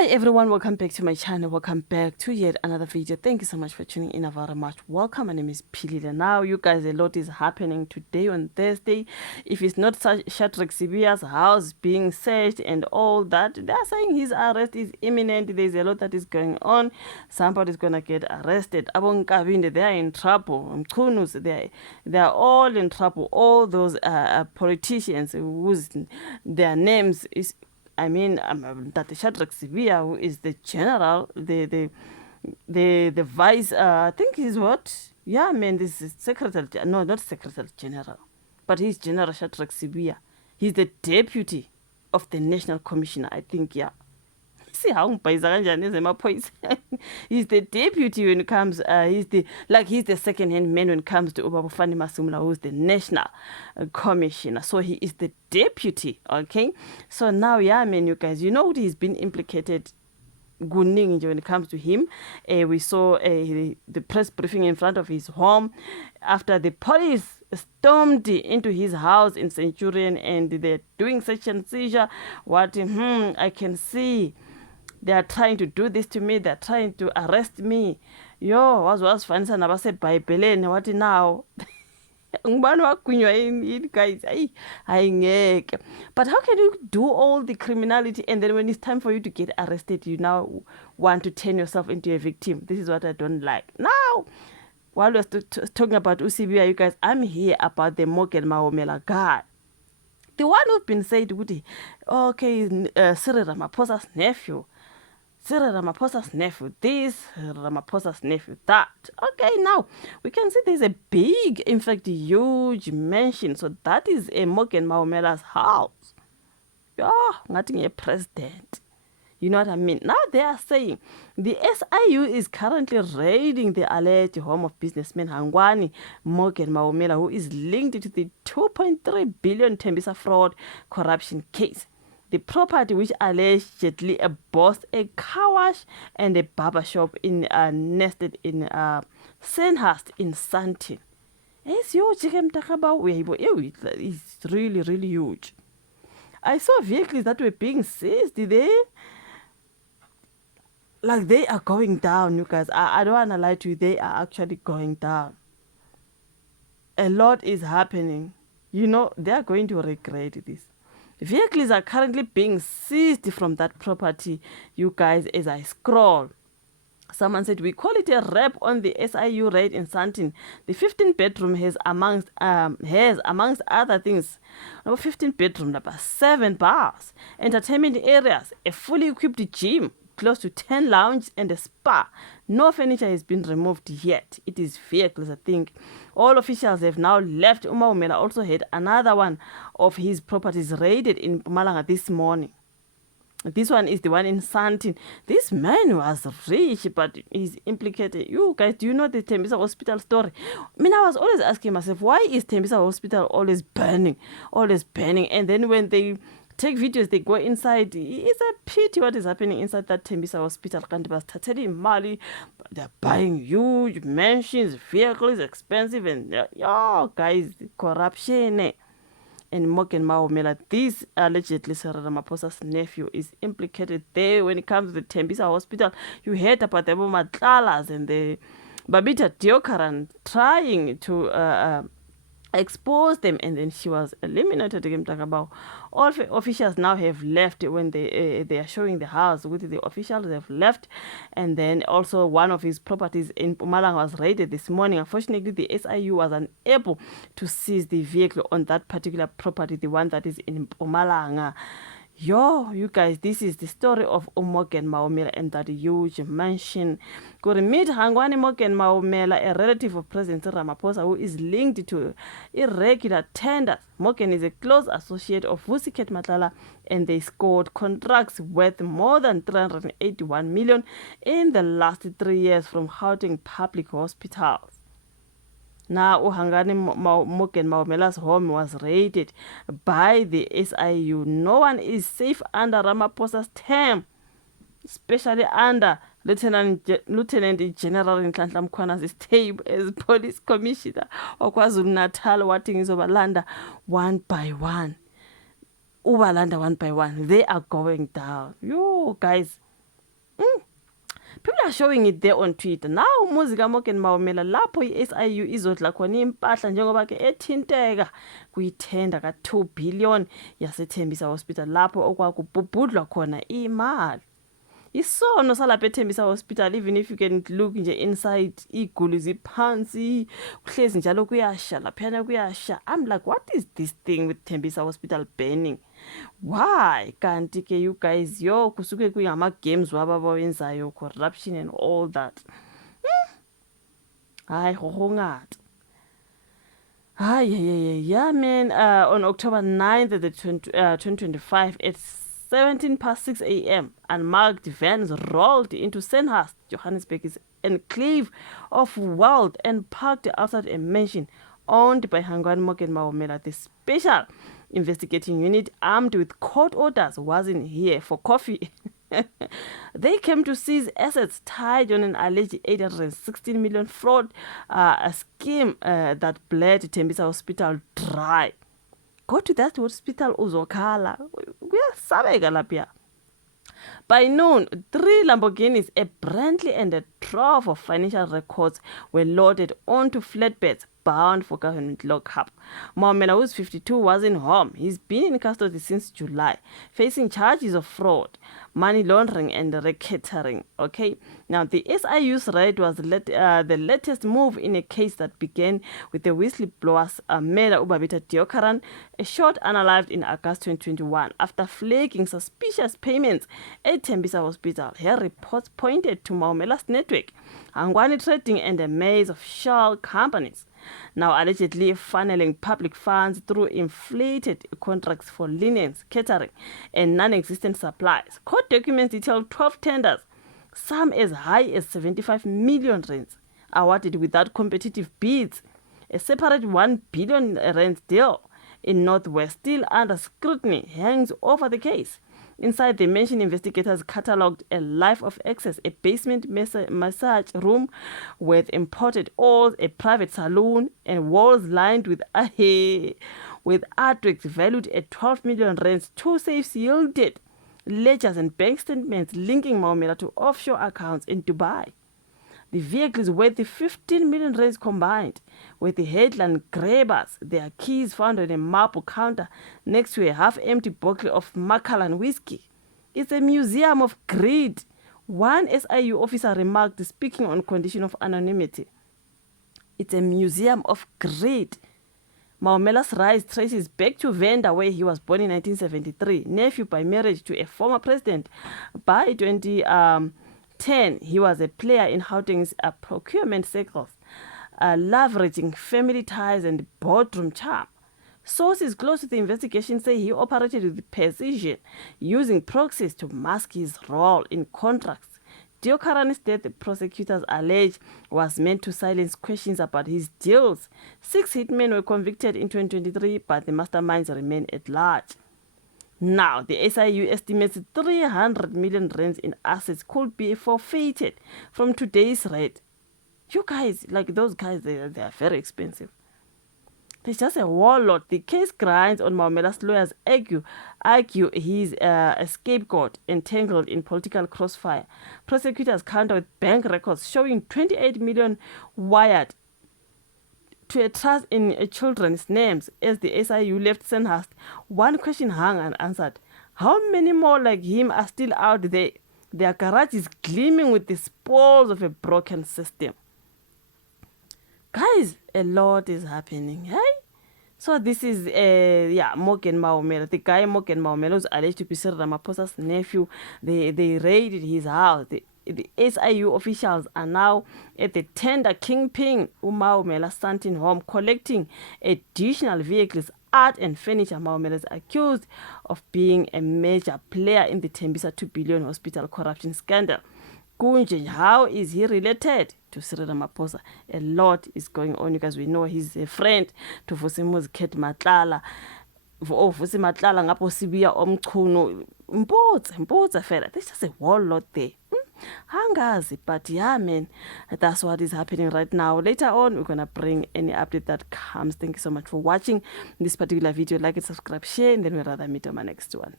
Hi everyone, welcome back to my channel. Welcome back to yet another video. Thank you so much for tuning in. Very much welcome. My name is Pilile. Now you guys, a lot is happening today on Thursday. If it's not Shadrack Sibiya's house being searched and all that, they are saying his arrest is imminent. There's a lot that is going on. Somebody's gonna get arrested. Abong Kabinde, they are in trouble. Mkhunus, they are all in trouble. All those politicians whose their names is that Shadrack Sibiya, who is the general, the vice, I think he's what? Yeah, this is secretary, no, not secretary general, but he's General Shadrack Sibiya. He's the deputy of the National Commissioner, I think, yeah. See how he's the deputy when it comes, he's the second-hand man when it comes to Ubabufani Masumla, who's the national commissioner. So he is the deputy, okay? So now, yeah, you guys, you know what he's been implicated when it comes to him. We saw the press briefing in front of his home after the police stormed into his house in Centurion and they're doing search and seizure. What I can see, they are trying to do this to me. They're trying to arrest me. Yo, was fanisa nabase Bible what now? Guys, but how can you do all the criminality and then when it's time for you to get arrested, you now want to turn yourself into a victim? This is what I don't like. Now, while we're talking about Usibiya, you guys, I'm here about the Morgan Maumela guy. The one who's been said, okay, Cyril Ramaphosa's nephew. Cyril Ramaphosa's nephew, this, Ramaphosa's nephew, that. Okay, now we can see there's a big, in fact, huge mansion. So that is a Morgan Maumela's house. Yeah, nothing a president. You know what I mean? Now they are saying the SIU is currently raiding the alleged home of businessman Hangwani Morgan Maumela, who is linked to the 2.3 billion Tembisa fraud corruption case. The property, which allegedly boasts a car wash and a barber shop nested in Sandhurst in Sandton. It's huge. It's really, really huge. I saw vehicles that were being seized. They are going down, you guys. I don't want to lie to you. They are actually going down. A lot is happening. You know, they are going to regret this. Vehicles are currently being seized from that property, you guys, as I scroll. Someone said, we call it a rap on the SIU raid in Sandton. The 15-bedroom has, amongst other things, 15-bedroom, 7 bars, entertainment areas, a fully equipped gym, close to 10 lounges and a spa. No furniture has been removed yet. It is vehicles, I think. All officials have now left. Maumela also had another one of his properties raided in Mpumalanga this morning. This one is the one in Sandton. This man was rich, but he's implicated. You guys, do you know the Tembisa Hospital story? I mean, I was always asking myself, why is Tembisa Hospital always burning? Always burning. And then when they take videos, they go inside. It's a pity what is happening inside that Tembisa Hospital. They're buying huge mansions, vehicles, expensive, and guys, corruption. And Morgan Maumela, this allegedly Cyril Ramaphosa's nephew, is implicated there when it comes to the Tembisa Hospital. You heard about the Matlalas and the Babita Diokaran trying to expose them, and then she was eliminated. All officials now have left when they are showing the house with the officials have left, and then also one of his properties in Mpumalanga was raided this morning. Unfortunately, the SIU was unable to seize the vehicle on that particular property, the one that is in Mpumalanga. Yo, you guys, this is the story of Morgan Maumela and that huge mansion. Go to meet Hangwani Morgan Maumela, a relative of President Ramaphosa, who is linked to irregular tenders. Morgan is a close associate of Vusiket Matlala, and they scored contracts worth more than 381 million in the last 3 years from Gauteng public hospitals. Now, Morgan Maumela's home was raided by the SIU. No one is safe under Ramaphosa's term, especially under Lieutenant General Nhlanhla Mkhwana's stay as police commissioner of KwaZulu-Natal. Watting is Obalanda one by one. They are going down. You guys, People are showing it there on Twitter. Now umuzika Morgan Maumela lapho i-SIU izodla khona impahla njengoba ke ethinteka kuyithenda ka2 billion yaseThembisa Hospital lapho okwakubhubhudlwa khona imali. Isono salapha eThembisa Hospital, even if you can look nje inside, iguli ziphansi kuhlezi njalo kuyasha laphana kuyasha. I'm like, what is this thing with Thembisa Hospital burning? Why? Kanti ke you guys, yo kusuke kuyama games wabawenzayo, corruption and all that. Hayi hohongat. Yeah, man. On October 9th, 2025, at 6 a.m., unmarked vans rolled into Sandton, Johannesburg's enclave of wealth, and parked outside a mansion owned by Morgan Maumela. The special investigating unit, armed with court orders, wasn't here for coffee. They came to seize assets tied on an alleged 816 million fraud scheme that bled Thembisa Hospital dry. Go to that hospital uzokhala kuyasabeka lapha. By noon, 3 Lamborghinis, a Bentley, and a trove of financial records were loaded onto flatbeds bound for government lockup. Maumela, who's 52, wasn't home. He's been in custody since July, facing charges of fraud, money laundering, and racketeering. Okay, now the SIU's raid was the latest move in a case that began with the whistleblowers Mela Ubabita Diokaran, shot unalived in August 2021 after flagging suspicious payments at Thembisa Hospital. Her reports pointed to Maumela's network, Angwani Trading, and a maze of shell companies, now allegedly funneling public funds through inflated contracts for linens, catering, and non-existent supplies. Court documents detail 12 tenders, some as high as 75 million rands, awarded without competitive bids. A separate 1 billion rand deal in Northwest, still under scrutiny, hangs over the case. Inside the mansion, investigators catalogued a life of excess, a basement massage room with imported oils, a private saloon, and walls lined with artworks valued at 12 million rands. 2 safes yielded ledgers and bank statements linking Maumela to offshore accounts in Dubai. The vehicles worth 15 million rands combined, with the headline grabbers, their keys found on a marble counter next to a half-empty bottle of Macallan whiskey. It's a museum of greed, one SIU officer remarked, speaking on condition of anonymity. It's a museum of greed. Maumela's rise traces back to Venda, where he was born in 1973, nephew by marriage to a former president. By 2010, he was a player in Gauteng's procurement circles, leveraging family ties and boardroom charm. Sources close to the investigation say he operated with precision, using proxies to mask his role in contracts. Diokaran's death, prosecutors allege, was meant to silence questions about his deals. 6 hitmen were convicted in 2023, but the masterminds remain at large. Now, the SIU estimates 300 million rands in assets could be forfeited from today's rate. You guys, like those guys, they are very expensive. There's just a warlord. The case grinds on Maumela's lawyers argue he's a scapegoat entangled in political crossfire. Prosecutors counter with bank records showing 28 million wired to a trust in children's names. As the SIU left Sandhurst, one question hung unanswered. How many more like him are still out there? Their garage is gleaming with the spoils of a broken system. Guys, a lot is happening, hey? So this is Morgan Maumela, the guy Morgan Maumela was alleged to be Cyril Ramaphosa's nephew. They raided his house. The SIU officials are now at the tender kingpin Maumela Sandton home, collecting additional vehicles, art and furniture. Maumela is accused of being a major player in the Thembisa 2 billion hospital corruption scandal. Kunje, how is he related to Cyril Ramaphosa? A lot is going on. You guys, we know he's a friend to Vusimuzi Ket Matlala. Vusi Matlala ngapo Sibiya omchuno. Mbotsa fella. There's just a whole lot there. Hangazi, but yeah, man, that's what is happening right now. Later on, we're gonna bring any update that comes. Thank you so much for watching this particular video. Like it, subscribe, share, and then we'll rather meet on my next one.